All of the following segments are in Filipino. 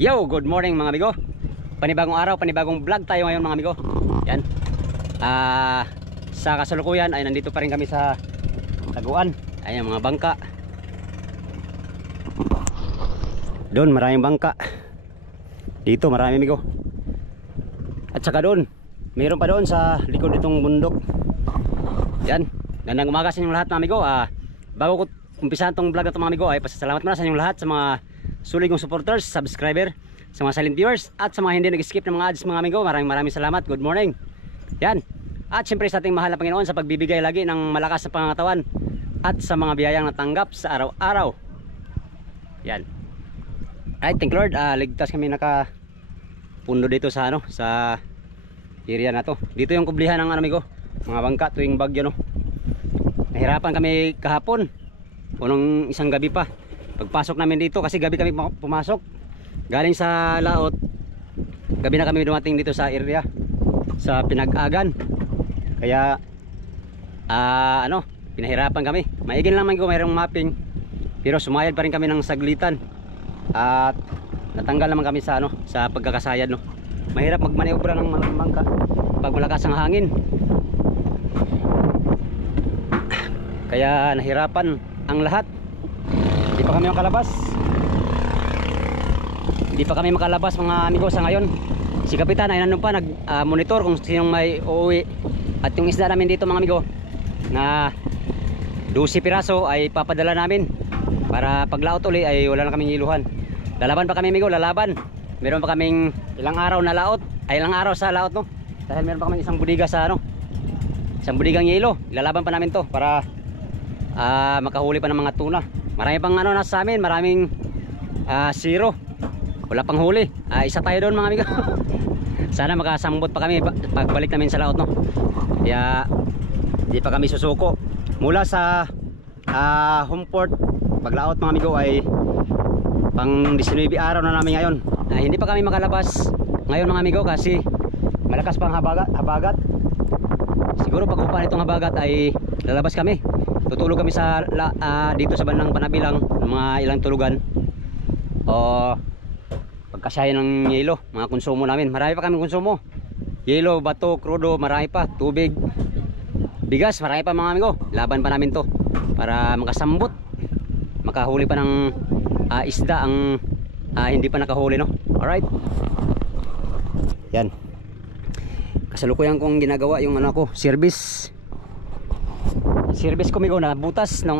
Yo, good morning mga amigo. Panibagong araw, panibagong vlog tayo ngayon mga amigo. Yan. Sa kasalukuyan ay nandito pa rin kami sa Taguan. Ayan mga bangka. Doon maraming bangka. Dito marami amigo. At saka doon, mayroon pa doon sa likod nitong bundok. Yan. Gandang umaga sa inyong lahat mga amigo. Bago ko umpisahan tong vlog na ito mga amigo, ay pasasalamat muna sa inyong lahat sa mga sulit kong supporters, subscriber, sa mga silent viewers, at sa mga hindi nag-skip ng mga ads mga amigo. Maraming salamat. Good morning. Yan. At syempre sa ating mahal na Panginoon sa pagbibigay lagi ng malakas na pangangatawan at sa mga biyayang natanggap sa araw-araw. Yan. Alright, thank Lord. Ligtas kami nakapundo dito sa sa area na to. Dito yung kublihan ng amigo, mga bangka tuwing bagyo no. Nahirapan kami kahapon. Unang isang gabi pa. Pagpasok namin dito kasi gabi kami pumasok. Galing sa laot. Gabi na kami dumating dito sa area sa Pinag-agan. Kaya pinahirapan kami. Maigin lang man ko mayroong mapping. Pero sumayad pa rin kami ng saglitan. At natanggal naman kami sa sa pagkakasayad no. Mahirap magmaniobra ng malaking bangka pag malakas ang hangin. Kaya nahirapan ang lahat. Hindi pa kami makalabas. Hindi pa kami makalabas mga amigo sa ngayon. Si Kapitan ay nandun pa nag-monitor kung sinong may uuwi. At yung isda namin dito mga amigo na 12 piraso ay papadala namin para paglaot uli ay wala na kaming iluhan. Lalaban pa kami amigo, lalaban. Meron pa kaming ilang araw na laot, ay ilang araw sa laot no. Dahil meron pa kami isang budiga sa isang budigang yelo. Ilalaban pa namin to para makahuli pa ng mga tuna. Marami pang nasa amin, maraming zero. Wala pang huli. Isa tayo doon mga amigo. Sana makasambot pa kami pagbalik namin sa laot no. Kaya di pa kami susuko. Mula sa home port paglaot mga amigo ay pang 19 araw na namin ngayon. Hindi pa kami makalabas ngayon mga amigo kasi malakas pang habagat. Siguro pag upa nitong habagat ay lalabas kami. Tutulog kami sa dito sa bandang Panabilang ng mga ilang tulugan. O pagkasaya ng yelo, mga konsumo namin. Marami pa kami konsumo. Yelo, bato, krudo, marami pa. Tubig, bigas, marami pa mga amigo. Laban pa namin to para makasambot, makahuli pa ng isda ang hindi pa nakahuli no. Alright. Yan. Kasalukuyan kong ginagawa yung service ko migo na butas ng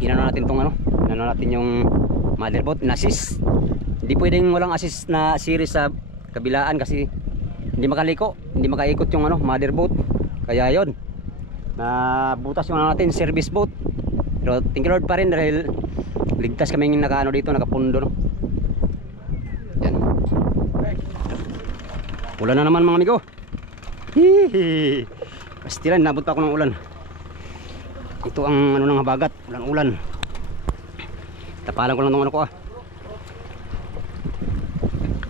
ginano natin tong ginano natin yung motherboard na assist. Hindi pwedeng walang assist na series sa kabilaan kasi hindi makaliko, hindi makaikot yung motherboard. Kaya yon na butas yung natin service boat. Pero thank you Lord pa rin dahil ligtas kami yung dito nakapundo no. Yan. Ulan na naman mga amigo. Hihi. Pastilan, nabot pa ako ng ulan. Ito ang ng habagat, ulan. Tapalan ko lang ng ko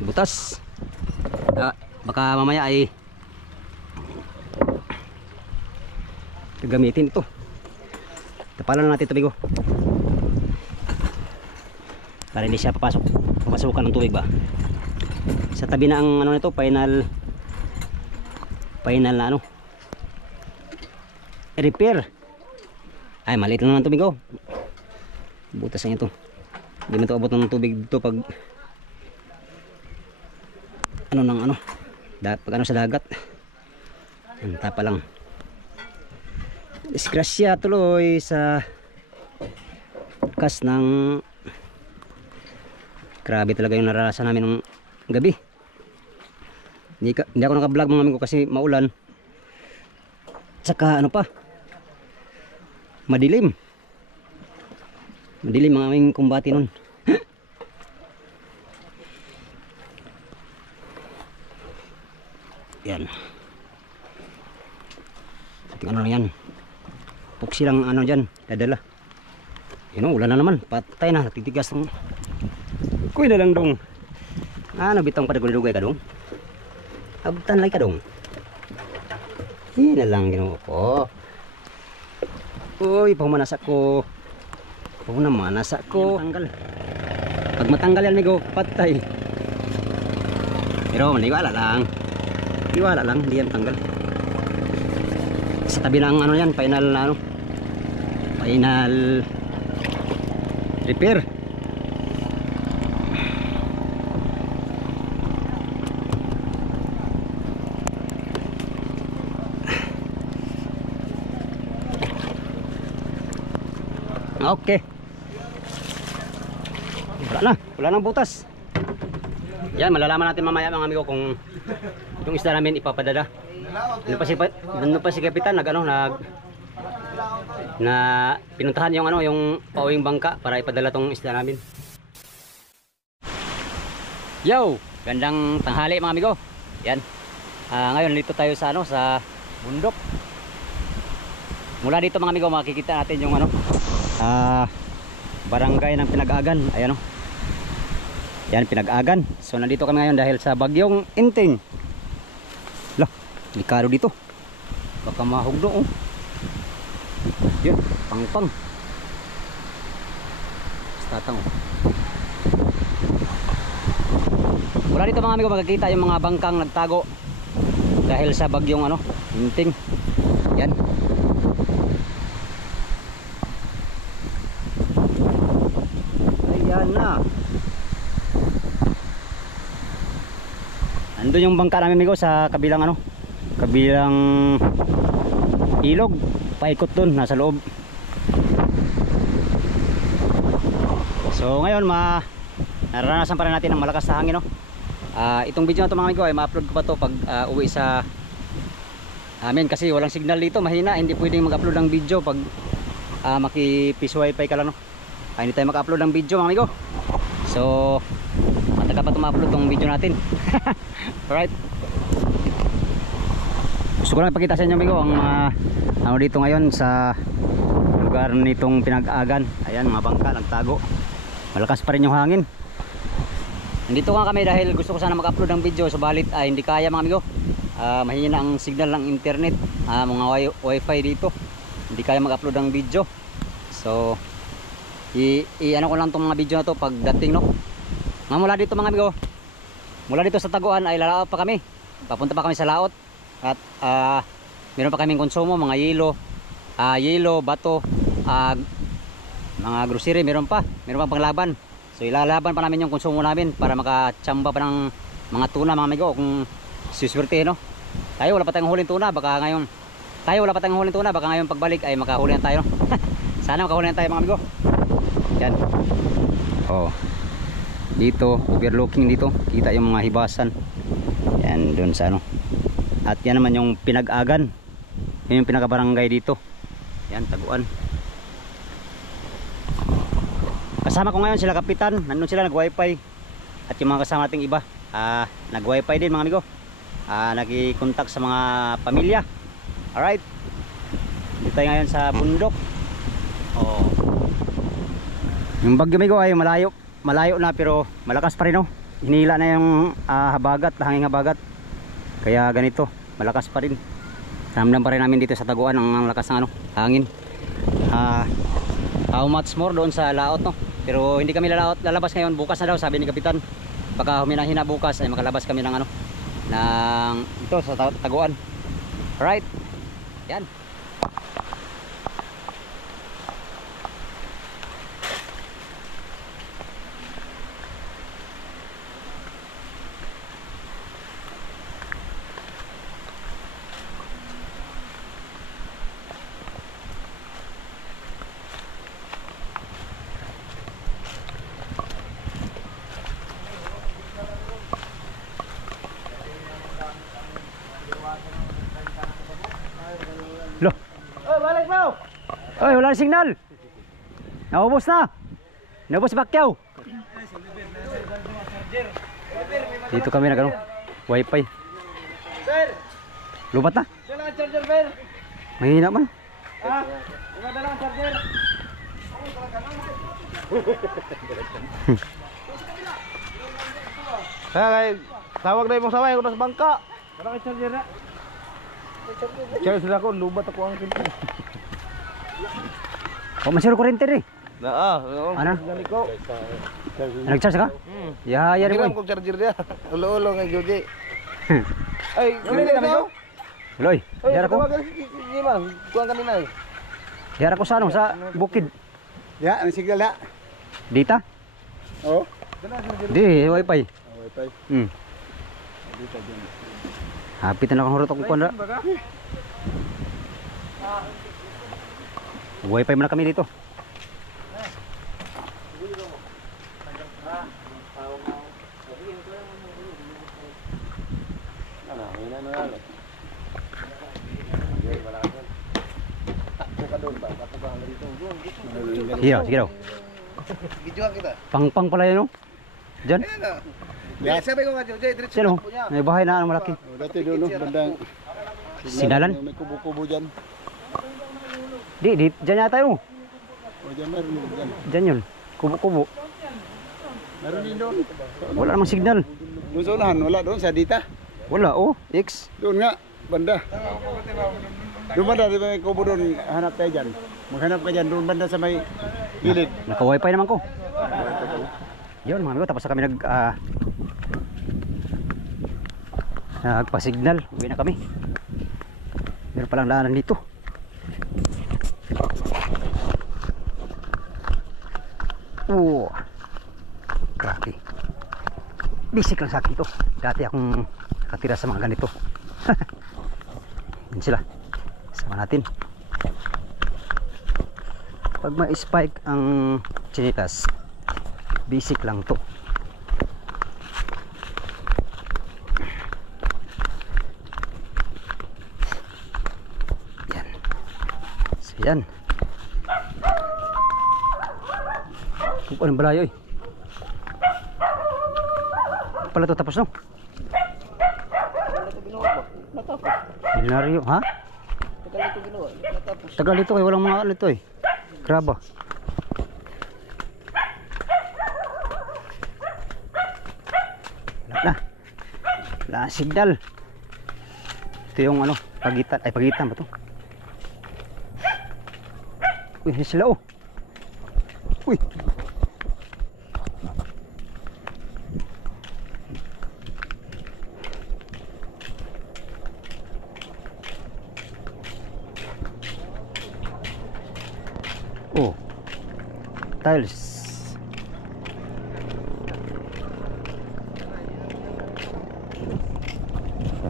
butas. Baka mamaya ay gagamitin ito. Tapalan natin ito bigo para hindi siya papasukan ng tubig ba. Sa tabi na ang nito final na repair. Ay maliit lang naman tubig butas na ito. Hindi man ito abot ng tubig dito pag pag sa dagat. Ang tapa lang. Disgrasya tuloy sa kas ng grabe talaga yung naranasan namin ng gabi. Hindi ako naka-vlog mga amigo kasi maulan. Tsaka madilim ang aming kumbati nun. Yan. Ating yan. Puksi lang dyan, dadala. Ulan na naman, patay na, titigas ng kuy na lang dong. Bitang padagulidugay ka dong. Abutan lang ka dong. Yan na lang ginawa ko. Uy, pamanasak ko. Pamanasak ko. Tanggal. Pag matanggal yan amigo, patay. Pero maniwala lang. Iwala lang, hindi yan tanggal. Sa tabi ng ano yan, final na ano. Final repair. Okay. Wala nang butas. Yan, malalaman natin mamaya mga amigo kung yung isda namin ipapadala. Doon pa si Kapitan na pinuntahan yung yung pauwing bangka para ipadala tong isda namin. Yo, gandang tanghali mga amigo. Yan. Ngayon dito tayo sa sa bundok. Mula dito mga amigo makikita natin yung barangay ng Pinag-agan. Ayan Yan, Pinag-agan. So nandito kami ngayon dahil sa bagyong Inting. Lah, delikado dito. Baka mahugdo Yun, pang-pang. Tatang Mula dito mga amigo makikita yung mga bangkang nagtago dahil sa bagyong Inting. Yan. Ayan na. Andun yung bangka namin amigo sa kabilang kabilang ilog. Paikot dun, nasa loob. So ngayon naranasan pa rin natin ang malakas na hangin itong video na ito mga amigo ay ma-upload ko pa to pag uwi sa amin kasi walang signal dito, mahina. Hindi pwedeng mag-upload ng video pag maki-piso wifi ka lang hindi tayo maka-upload ng video mga amigo. So matagal pa ito ma-upload tong video natin. Alright, gusto ko lang ipakita sa inyo amigo ang dito ngayon sa lugar nitong Pinag-agan. Ayan, mga bangka nagtago, malakas pa rin yung hangin. Nandito nga kami dahil gusto ko sana mag-upload ng video, subalit hindi kaya mga amigo. Mahina ang signal ng internet, mga wifi dito, hindi kaya mag-upload ng video. So ano ko lang itong mga video na to pagdating mula dito mga amigo, mula dito sa Taguan ay lalaot pa kami, papunta pa kami sa laot. At meron pa kaming konsumo, mga yelo, bato, mga grocery, meron pa panglaban. So ilalaban pa namin yung konsumo namin para makachamba pa ng mga tuna mga amigo kung suswerte tayo wala pa tayong huling tuna, baka ngayon pagbalik ay makahuli na tayo sana makahuli na tayo mga amigo. Yan. Dito overlooking, dito kita yung mga hibasan. Yan doon sa at yan naman yung Pinag-agan. Yan yung pinakabarangay dito. Yan, Taguan. Kasama ko ngayon sila Kapitan. Nandun sila nag-wifi. At yung mga kasama nating iba nag-wifi din mga amigo. Nag-contact sa mga pamilya. Alright, dito tayo ngayon sa bundok. Yung bagyo amigo ay malayo na pero malakas pa rin hinila na yung habagat, hanging habagat. Kaya ganito, malakas pa rin. Ramdam pa rin namin dito sa Taguan ang lakas ng hangin. How much more doon sa laot pero hindi kami lalabas ngayon, bukas na daw sabi ni Kapitan. Baka humina-hina bukas ay makalabas kami ng ito sa Taguan. Alright, yan. Loh. Oy, balik mo. Oy, wala na signal. Naubos na. Naubos si Pacquiao. Dito kami wifi. Sir, Lubat na. dala ang charger, sir. Mahina man. Dala ang charger. Kaya tawag na yung saway ko sa bangka. Dala ang charger na. Kaya sila ko, lubat ako ang simple. Masiro kurente rin. Ano? Galiko. Nag-charge ka? Yaya rin Hiram mo. kong charger dia. Ulo-ulo nga Joji. Ay, gini kami ko. Loy, yara ko. Sige man, kuang kanina eh. Yara ko sa ano, sa bukid. Ya, ang signal ya. Dita? Oh. Di, wifi. Wifi. Hapit na akong hurot akong kuwan. Wifi muna kami dito. Iya, sige daw. Videoan kita. Pang-pang pala yun, no? Diyan? Ya, sabi ko nga Joji, diretso Sino? po niya. May bahay na ano malaki. Dati doon, no, bandang Sinalan? may kubo-kubo dyan. Di, diyan yata yun. O dyan, meron din dyan. Diyan yun. Kubo-kubo. Meron din doon. Wala namang signal. Doon sa unahan, wala doon sa Dita. Wala, oh. X. Doon nga, banda. Doon banda, di ba may kubo doon, hanap tayo dyan. Maghanap ka dyan, doon banda sa may gilid. Naka-wifi naman ko. Yun mga amigo, tapos na kami nagpa-signal. Uwi na kami. Meron palang daanan dito. Oh, grabe. Basic lang sa akin ito. Dati akong nakatira sa mga ganito. Yan sila. Sama natin. Pag may spike ang chinitas, basic lang to. Yan. So yan. Kung anong balayo eh. Pala to tapos no? Milenaryo, ha? Tagal ito ginawa. Natapos. Tagal ito eh, walang mga ano ito eh. Graba. Wala na. Wala na signal. Ito yung ano, pagitan. Ay, pagitan ba ito? Uy, sila oh. Uy. Oh, tiles.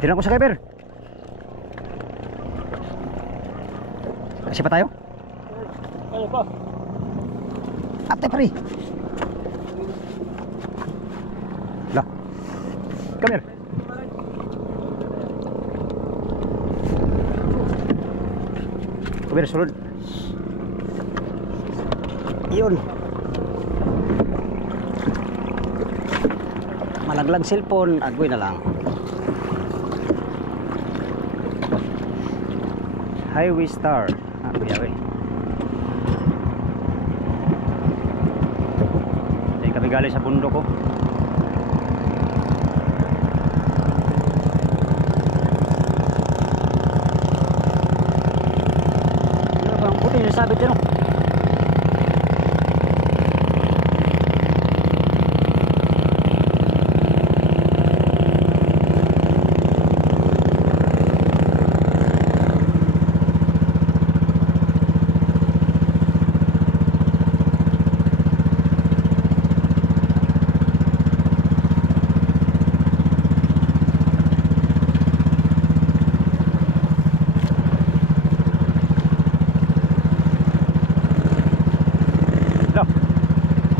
Tinan ko sa Kyber. Kasi pa tayo? Ano pa? Ate pare. Lah. Come here. Come here, sulod. Yun. Malaglag cellphone, agoy na lang. Highway Star. Agoy agoy. Dahil kami galing sa bundok ko. Ano ba ang puti yung sabit yun?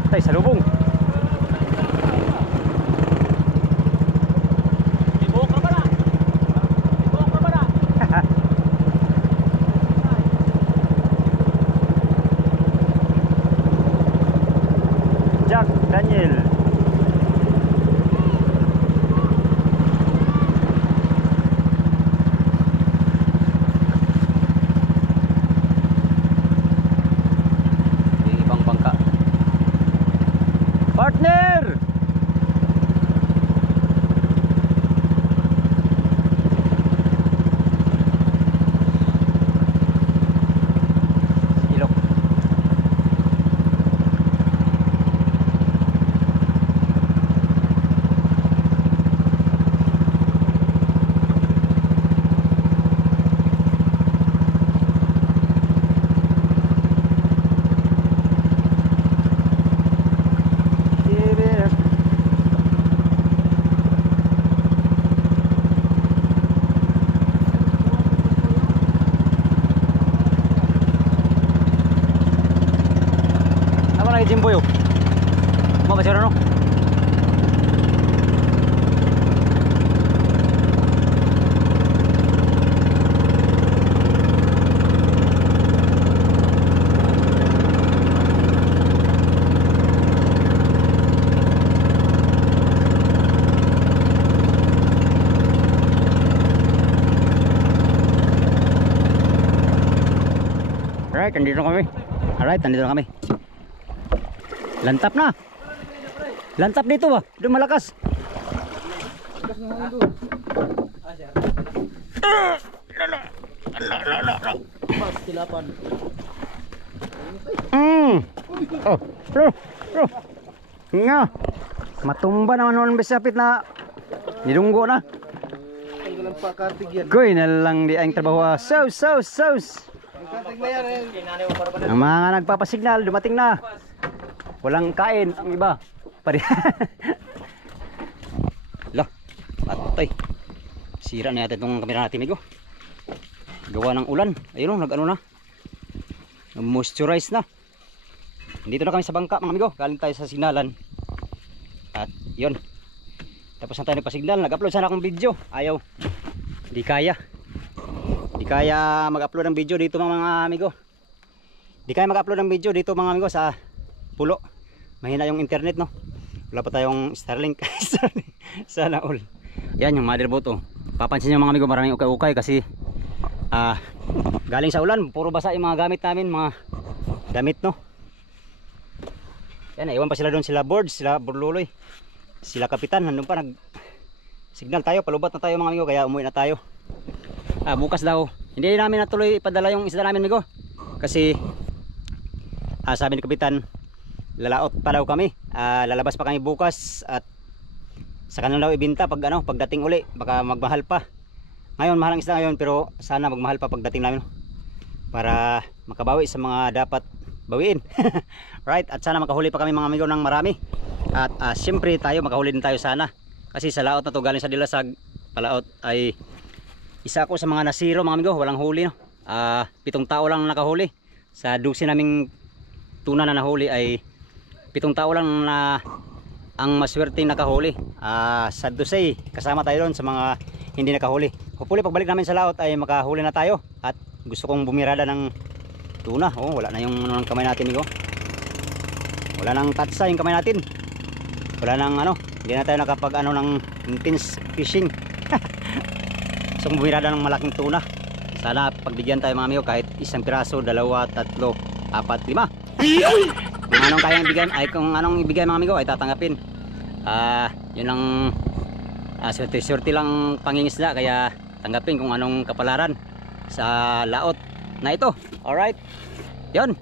Tay, salubong. Ibuok ka ba na? Ibuok ka ba na? Jack Daniel. Ibang bangka. Partner! Ilok. kay Jimboy oh. Mo ba siya no? Alright, nandito na kami. Alright, nandito na kami. Lantap na. Lantap dito ba? Doon malakas. Oh, nga. Matumba naman naman besapit na nilunggo na. Goy na lang di ang trabaho. Saus. Ang mga nagpapasignal dumating na. Walang kain ang iba. Pari. Lah, patay. Sira na natin itong kamera natin, amigo. Gawa ng ulan. Ayun oh, nag-ano na. Moisturize na. Dito na kami sa bangka, mga amigo. Galing tayo sa signalan. At yun. Tapos na tayo nagpasignal. Nag-upload sana akong video. Ayaw. Di kaya. Di kaya mag-upload ng video dito mga amigo. Di kaya mag-upload ng video dito mga amigo sa pulo. Mahina yung internet no. Wala pa tayong Starlink. Sana all. Yan yung motherboard oh. Papansin nyo mga amigo, maraming ukay-ukay kasi galing sa ulan. Puro basa yung mga gamit namin, mga damit no. Yan, iwan pa sila doon, sila board, sila burluloy, sila kapitan, nandun pa nag signal tayo, palubat na tayo mga amigo, kaya umuwi na tayo. Bukas daw, hindi namin natuloy ipadala yung isda namin amigo. Kasi sabi ni kapitan, lalaot pa daw kami, lalabas pa kami bukas at sa kanila daw ibinta pag pagdating uli, baka magmahal pa. Ngayon mahal ang isda ngayon, pero sana magmahal pa pagdating namin para makabawi sa mga dapat bawiin. Right, at sana makahuli pa kami mga amigo ng marami. At siyempre tayo makahuli din tayo sana. Kasi sa laot na to galing sa Dilasag, palaot ay isa ako sa mga nasiro mga amigo, walang huli no. 7 tao lang nakahuli. Sa dusi naming tuna na nahuli ay 7 tao lang na ang maswerteng nakahuli. Sa dusay kasama tayo doon sa mga hindi nakahuli. Hopefully pagbalik namin sa laot ay makahuli na tayo. At gusto kong bumirada ng tuna. Oh, wala na yung kamay natin amigo. Wala nang tatsa yung kamay natin. Wala nang hindi na tayo nakapag ng intense fishing. So bumirada ng malaking tuna. Sana pagbigyan tayo mga amigo kahit 1 piraso, 2, 3, 4, 5. Kung anong kayang ibigay, ay kung anong ibigay mga amigo ay tatanggapin. Yun ang swerte lang pangingisda, kaya tanggapin kung anong kapalaran sa laot na ito. Alright, yun.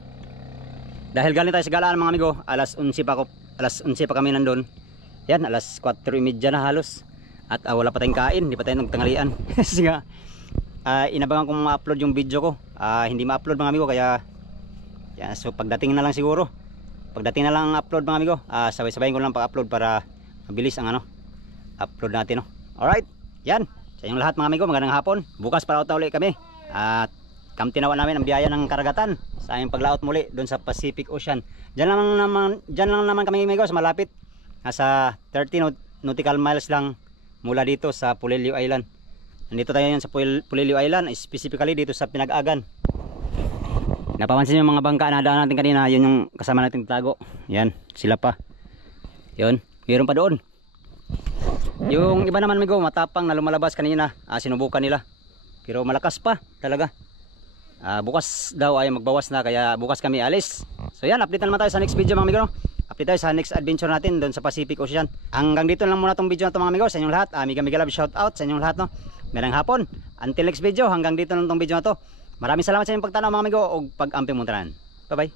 Dahil galing tayo sa galaan mga amigo, alas 11 pa kami nandun. Yan, alas 4:30 na halos. At wala pa tayong kain, hindi pa tayo nagtanghalian. Kasi nga inabangan kong ma-upload yung video ko. Hindi ma-upload mga amigo, kaya yan, so pagdating na lang siguro. Pagdating na lang ang upload mga amigo, sabay-sabayin ko lang pag-upload para mabilis ang upload natin no. Alright, yan. Sa inyong lahat mga amigo, magandang hapon. Bukas para ulit kami. At kamtinawa namin ang biyaya ng karagatan sa aming paglaot muli doon sa Pacific Ocean. Diyan lang naman kami amigo sa malapit. Nasa 30 nautical miles lang mula dito sa Pulilio Island. Nandito tayo yan sa Pulilio Island, specifically dito sa Pinag-agan. Napapansin yung mga bangka na daan natin kanina, yun yung kasama natin tago. Yan, sila pa. Yun, mayroon pa doon. Yung iba naman amigo, matapang na lumalabas kanina, sinubukan nila. Pero malakas pa talaga. Bukas daw ay magbawas na, kaya bukas kami alis. So yan, update naman tayo sa next video mga amigo no? Update tayo sa next adventure natin doon sa Pacific Ocean. Hanggang dito lang muna tong video na to mga amigo. Sa inyong lahat, Mega Love shout out sa inyong lahat no. Merang hapon. Until next video, hanggang dito lang tong video na to. Maraming salamat sa inyong pagtanaw mga amigo o pag-amping muntanan. Bye bye.